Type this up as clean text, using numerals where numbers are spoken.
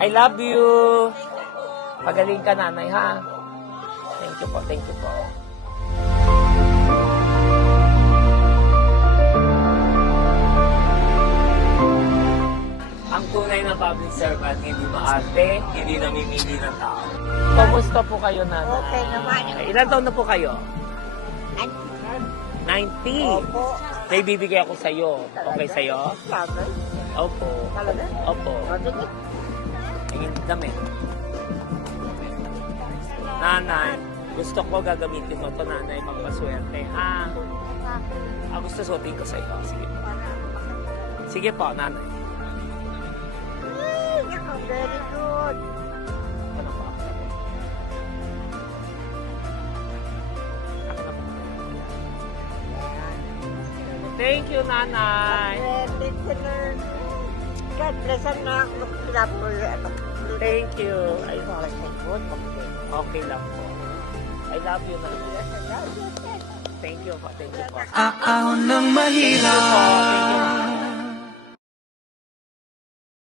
I love you. Pagaling ka, nanay, ha? Thank you po, thank you po. Ang tunay na public servant, hindi maarte, hindi namimili ng tao. Kumusta po kayo, nanay? Okay naman. Ilan taon na po kayo? 90. Opo. May bibigay ako sa'yo. Okay sa'yo? Sabi? Opo. Talaga? Opo. Sige. Ayun, damit. Nanay, gusto ko gagamitin mo ito, nanay, magpaswerte. Ha? Gusto suotin ko sa'yo. Sige po. Sige po, nanay. Very good. Ano po? Ako na po. Thank you, nanay. Listener. God bless ang mga pinapuloy. Thank you. Ay, Good. okay lang po. I love you, nanay. Thank you po. Thank you po. Aahon ng Thank you po. mahirap. Thank you.